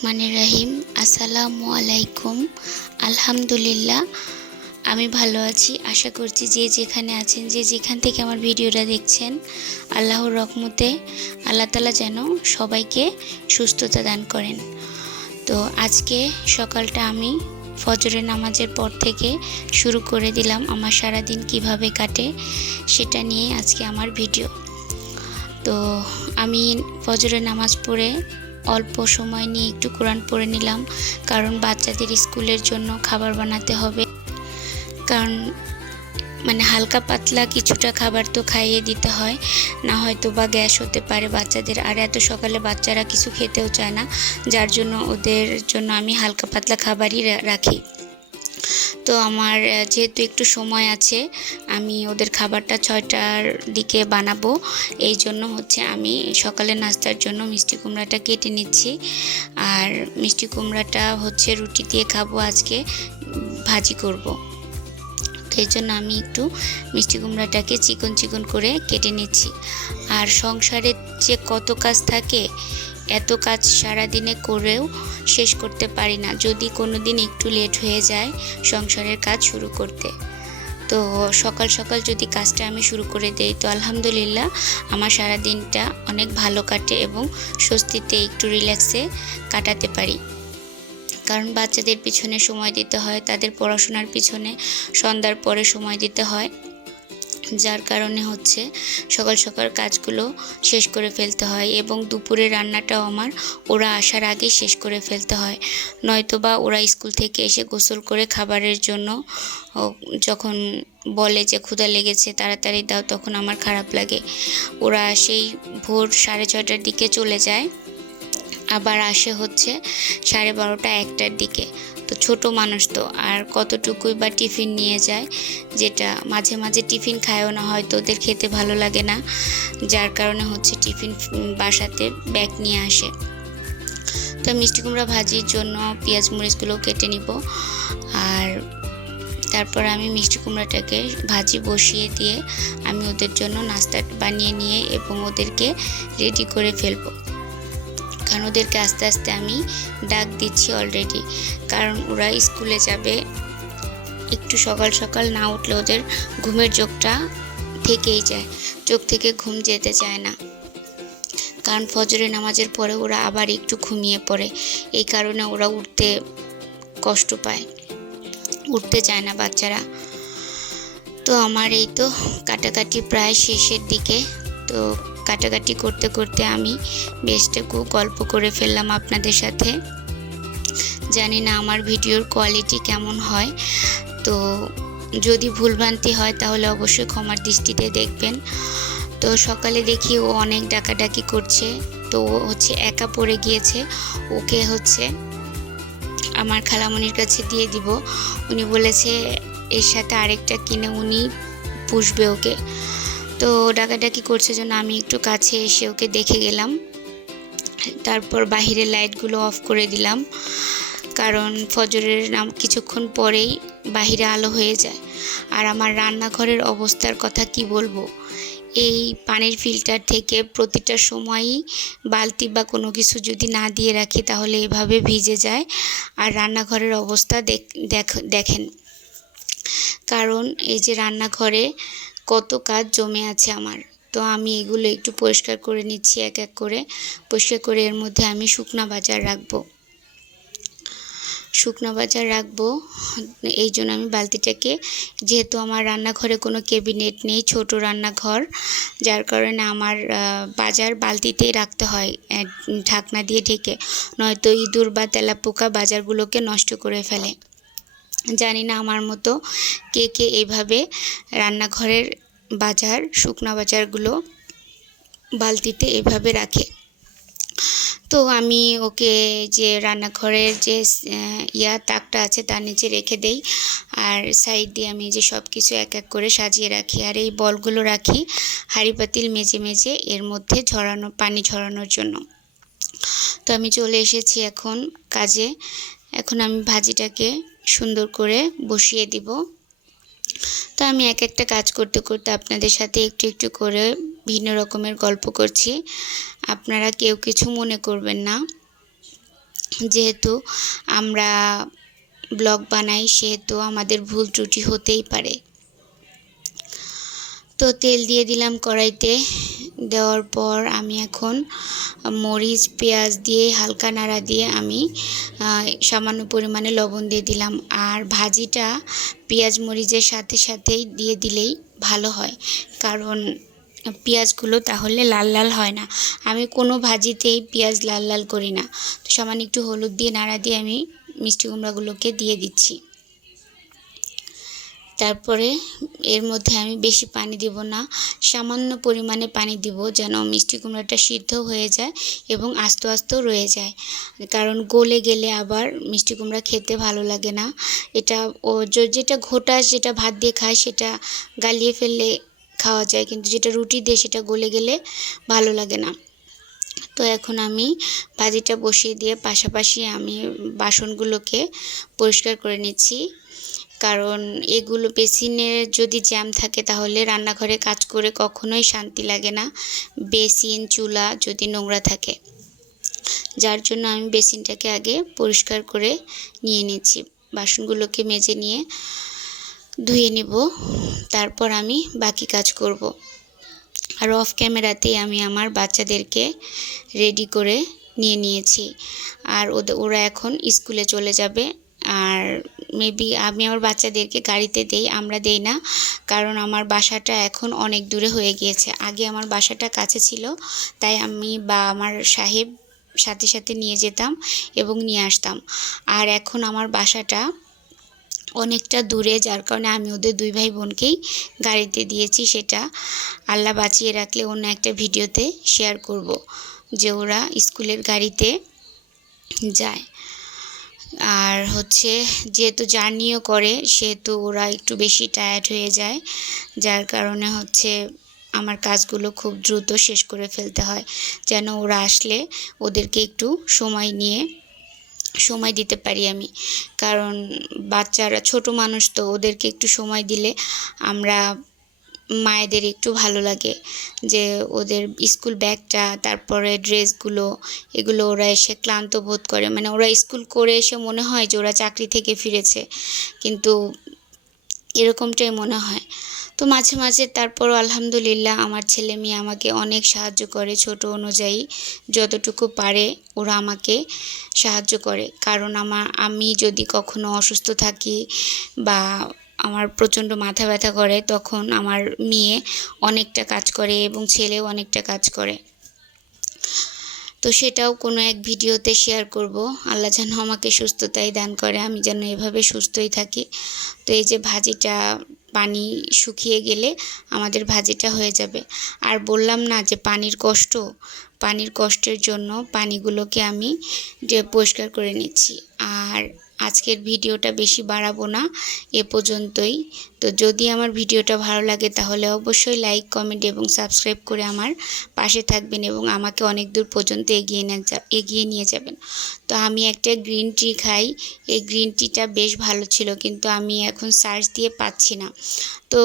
রহমানির রহিম। আসসালামু আলাইকুম। আলহামদুলিল্লাহ আমি ভালো আছি। আশা করছি যে যেখানে আছেন, যে যেখান থেকে আমার ভিডিওটা দেখছেন, আল্লাহর রহমতে আল্লাহ তাআলা যেন সবাইকে সুস্থতা দান করেন। তো আজকে সকালটা আমি ফজরের নামাজের পর থেকে শুরু করে দিলাম। আমার সারাদিন কিভাবে কাটে সেটা নিয়ে আজকে আমার ভিডিও। তো আমি ফজরের নামাজ পড়ে অল্প সময় নিয়ে একটু কোরআন পড়ে নিলাম, কারণ বাচ্চাদের স্কুলের জন্য খাবার বানাতে হবে। কারণ হালকা পাতলা কিছুটা খাবার তো খাইয়ে দিতে হয়, না হয়তো বা গ্যাস হতে পারে বাচ্চাদের। আর এত সকালে বাচ্চারা কিছু খেতেও চায় না, যার জন্য ওদের জন্য আমি হালকা পাতলা খাবারই রাখি। তো আমার যেহেতু একটু সময় আছে, আমি ওদের খাবারটা 6টার দিকে বানাবো। এই জন্য আমি সকালে নাস্তার জন্য মিষ্টি কুমড়াটা কেটে নিচ্ছি। আর মিষ্টি কুমড়াটা রুটি দিয়ে খাবো, আজকে ভাজি করব। তো এই জন্য আমি একটু মিষ্টি কুমড়াটাকে চিকন চিকন করে কেটে নিচ্ছি। আর সংসারে যে কত কাজ থাকে, এত কাজ সারাদিনে করেও শেষ করতে পারি না, যদি কোনো দিন একটু লেট হয়ে যায় সংসারের কাজ শুরু করতে। তো সকাল সকাল যদি কাজটা আমি শুরু করে দেই, তো আলহামদুলিল্লাহ আমার সারা দিনটা অনেক ভালো কাটে এবং স্বস্তিতে একটু রিল্যাক্সে কাটাতে পারি। কারণ বাচ্চাদের পিছনে সময় দিতে হয়, তাদের পড়াশোনার পিছনে সন্ধ্যার পরে সময় দিতে হয়, যার কারণে সকাল সকাল কাজগুলো শেষ করে ফেলতে হয়। এবং দুপুরের রান্নাটাও আমার ওরা আসার আগে শেষ করে ফেলতে হয়, নয়তোবা ওরা স্কুল থেকে এসে গোসল করে খাবারের জন্য যখন বলে যে ক্ষুধা লেগেছে তাড়াতাড়ি দাও, তখন আমার খারাপ লাগে। ওরা সেই ভোর 6:30টার দিকে চলে যায়, আবার আসে 12:30 1টার দিকে। তো ছোট মানুষ তো আর কতটুকুই বা টিফিন নিয়ে যায়, যেটা মাঝে মাঝে টিফিন খায়ও না, হয়তো ওদের খেতে ভালো লাগে না, যার কারণে টিফিন বাসাতে ব্যাগ নিয়ে আসে। তো মিষ্টি কুমড়া ভাজির জন্য পেঁয়াজ মরিচগুলো কেটে নিব। আর তারপর আমি মিষ্টি কুমড়াটাকে ভাজি বসিয়ে দিয়ে আমি ওদের জন্য নাস্তা বানিয়ে নিয়ে এবং ওদেরকে রেডি করে ফেলবো। কারণ ওদেরকে আস্তে আস্তে আমি ডাক দিচ্ছি অলরেডি, কারণ ওরা স্কুলে যাবে। একটু সকাল সকাল না উঠলে ওদের ঘুমের চোখটা থেকেই যায়, চোখ থেকে ঘুম যেতে চায় না। কারণ ফজরের নামাজের পরে ওরা আবার একটু ঘুমিয়ে পড়ে, এই কারণে ওরা উঠতে কষ্ট পায়, উঠতে চায় না বাচ্চারা। তো আমার এই তো কাটাকাটি প্রায় শেষের দিকে। তো কাটাকাটি করতে করতে আমি বেশটুকু গল্প করে ফেললাম আপনাদের সাথে। জানি না আমার ভিডিওর কোয়ালিটি কেমন হয়, তো যদি ভুলভ্রান্তি হয় তাহলে অবশ্যই ক্ষমার দৃষ্টিতে দেখবেন। তো সকালে দেখি ও অনেক ডাকাডাকি করছে, তো ও একা পড়ে গিয়েছে। ওকে আমার খালামণির কাছে দিয়ে দিব। উনি বলেছে এর সাথে আরেকটা কিনে উনি পুষবে ওকে। তো ডাকাডাকি করছে জন্য আমি একটু কাছে এসে ওকে দেখে গেলাম। তারপর বাহিরের লাইটগুলো অফ করে দিলাম, কারণ ফজরের কিছুক্ষণ পরেই বাহিরে আলো হয়ে যায়। আর আমার রান্নাঘরের অবস্থার কথা কি বলবো, এই পানির ফিল্টার থেকে প্রতিটা সময়ই বালতি বা কোনো কিছু যদি না দিয়ে রাখি তাহলে এভাবে ভিজে যায়। আর রান্নাঘরের অবস্থা দেখেন, কারণ এই যে রান্নাঘরে কত কাজ জমে আছে আমার। তো আমি এগুলো একটু পরিষ্কার করে নিচ্ছি, এক এক করে পরিষ্কার করে এর মধ্যে আমি শুকনা বাজার রাখবো। এই জন্য আমি বালতিটাকে, যেহেতু আমার রান্নাঘরে কোনো ক্যাবিনেট নেই, ছোট রান্নাঘর, যার কারণে আমার বাজার বালতিতেই রাখতে হয় ঢাকনা দিয়ে ঢেকে, নয়তো ইঁদুর বা তেলাপোকা বাজারগুলোকে নষ্ট করে ফেলে। জানি না আমার মতো কে কে এইভাবে রান্নাঘরের শুকনা বাজারগুলো বালতিতে এভাবে রাখে। তো আমি ওকে যে রান্নাঘরের যে তাকটা আছে তার নিচে রেখে দেই, আর সাইড দিয়ে আমি যে সব কিছু এক এক করে সাজিয়ে রাখি। আর এই বলগুলো রাখি হাঁড়ি পাতিল মেজে মেজে এর মধ্যে পানি ঝরানোর জন্য। তো আমি চলে এসেছি এখন কাজে। এখন আমি ভাজিটাকে সুন্দর করে বসিয়ে দিব। তো আমি এক একটা কাজ করতে করতে আপনাদের সাথে একটু একটু করে ভিন্ন রকমের গল্প করছি, আপনারা কেউ কিছু মনে করবেন না। যেহেতু আমরা ব্লগ বানাই সেহেতু আমাদের ভুল ত্রুটি হতেই পারে। তো তেল দিয়ে দিলাম কড়াইতে, দেওয়ার পর আমি এখন মরিচ পেঁয়াজ দিয়ে হালকা নাড়া দিয়ে আমি সামান্য পরিমাণে লবণ দিয়ে দিলাম। আর ভাজিটা পেঁয়াজ মরিচের সাথে সাথেই দিয়ে দিলেই ভালো হয়, কারণ পেঁয়াজগুলো তাহলে লাল লাল হয় না। আমি কোনো ভাজিতেই পেঁয়াজ লাল লাল করি না। তো সামান্য একটু হলুদ দিয়ে নাড়া দিয়ে আমি মিষ্টি কুমড়াগুলোকে দিয়ে দিচ্ছি। তারপরে এর মধ্যে আমি বেশি পানি দিব না, সামান্য পরিমাণে পানি দিব, যেন মিষ্টি কুমড়াটা সিদ্ধ হয়ে যায় এবং আস্তে আস্তেও রয়ে যায়। কারণ গলে গেলে আবার মিষ্টি কুমড়া খেতে ভালো লাগে না। এটা যেটা ঘোটাস, যেটা ভাত দিয়ে খায় সেটা গালিয়ে ফেললে খাওয়া যায়, কিন্তু যেটা রুটি দিয়ে সেটা গলে গেলে ভালো লাগে না। তো এখন আমি ভাজিটা বসিয়ে দিয়ে পাশাপাশি আমি বাসনগুলোকে পরিষ্কার করে নিচ্ছি, কারণ এগুলো বেসিনের যদি জ্যাম থাকে তাহলে রান্নাঘরে কাজ করে কখনোই শান্তি লাগে না, বেসিন চুলা যদি নোংরা থাকে। যার জন্য আমি বেসিনটাকে আগে পরিষ্কার করে নিয়ে নিচ্ছি, বাসনগুলোকে মেজে নিয়ে ধুয়ে নেব, তারপর আমি বাকি কাজ করব। আর অফ ক্যামেরাতেই আমি আমার বাচ্চাদেরকে রেডি করে নিয়েছি। আর ওরা এখন স্কুলে চলে যাবে। আর মেবি আমি আমার বাচ্চাদেরকে গাড়িতে দেই, আমরা দেই না, কারণ আমার বাসাটা এখন অনেক দূরে হয়ে গিয়েছে। আগে আমার বাসাটা কাছে ছিল, তাই আমি বা আমার সাহেব সাথে সাথে নিয়ে যেতাম এবং নিয়ে আসতাম। আর এখন আমার বাসাটা অনেকটা দূরে, যার কারণে আমি ওদের দুই ভাই বোনকেই গাড়িতে দিয়েছি। সেটা আল্লাহ বাঁচিয়ে রাখলে অন্য একটা ভিডিওতে শেয়ার করব, যে ওরা স্কুলের গাড়িতে যায়। আর যেহেতু জার্নিও করে সেহেতু ওরা একটু বেশি টায়ার্ড হয়ে যায়, যার কারণে আমার কাজগুলো খুব দ্রুত শেষ করে ফেলতে হয়, যেন ওরা আসলে ওদেরকে একটু সময় দিতে পারি আমি। কারণ বাচ্চারা ছোট মানুষ, তো ওদেরকে একটু সময় দিলে আমরা মায়েদের একটু ভালো লাগে, যে ওদের স্কুল ব্যাগটা, তারপরে ড্রেসগুলো, এগুলো ওরা এসে ক্লান্ত বোধ করে, মানে ওরা স্কুল করে এসে মনে হয় যে ওরা চাকরি থেকে ফিরেছে, কিন্তু এরকমটাই মনে হয়। তো মাঝে মাঝে তারপরও আলহামদুলিল্লাহ আমার ছেলে মেয়ে আমাকে অনেক সাহায্য করে, ছোট অনুযায়ী যতটুকু পারে ওরা আমাকে সাহায্য করে। কারণ আমি যদি কখনো অসুস্থ থাকি বা আমার প্রচণ্ড মাথা ব্যথা করে, তখন আমার মেয়ে অনেকটা কাজ করে এবং ছেলেও অনেকটা কাজ করে। তো সেটাও কোনো এক ভিডিওতে শেয়ার করব। আল্লাহ যেন আমাকে সুস্থতাই দান করে, আমি যেন এভাবে সুস্থই থাকি। তো এই যে ভাজিটা পানি শুকিয়ে গেলে আমাদের ভাজিটা হয়ে যাবে। আর বললাম না যে পানির কষ্টের জন্য পানিগুলোকে আমি পরিষ্কার করে নিচ্ছি। আর আজকের ভিডিওটা বেশি বাড়াবো না, এ পর্যন্তই। তো যদি আমার ভিডিওটা ভালো লাগে তাহলে অবশ্যই লাইক কমেন্ট এবং সাবস্ক্রাইব করে আমার পাশে থাকবেন এবং আমাকে অনেক দূর পর্যন্ত এগিয়ে নিয়ে যাবেন। তো আমি একটা গ্রিন টি খাই, এই গ্রিন টিটা বেশ ভালো ছিল, কিন্তু আমি এখন সার্চ দিয়ে পাচ্ছি না। তো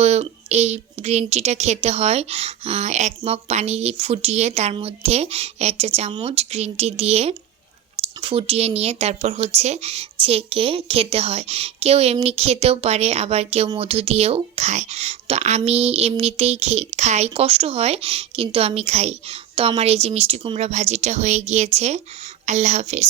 এই গ্রিন টিটা খেতে হয় 1 মগ পানি ফুটিয়ে তার মধ্যে 1 চা চামচ গ্রিন টি দিয়ে ফুটিয়ে নিয়ে তারপর ছেঁকে খেতে হয়। কেউ এমনি খেতেও পারে, আবার কেউ মধু দিয়েও খায়। তো আমি এমনিতেই খাই, কষ্ট হয় কিন্তু আমি খাই। তো আমার এই যে মিষ্টি কুমড়া ভাজিটা হয়ে গিয়েছে। আল্লাহ হাফেজ।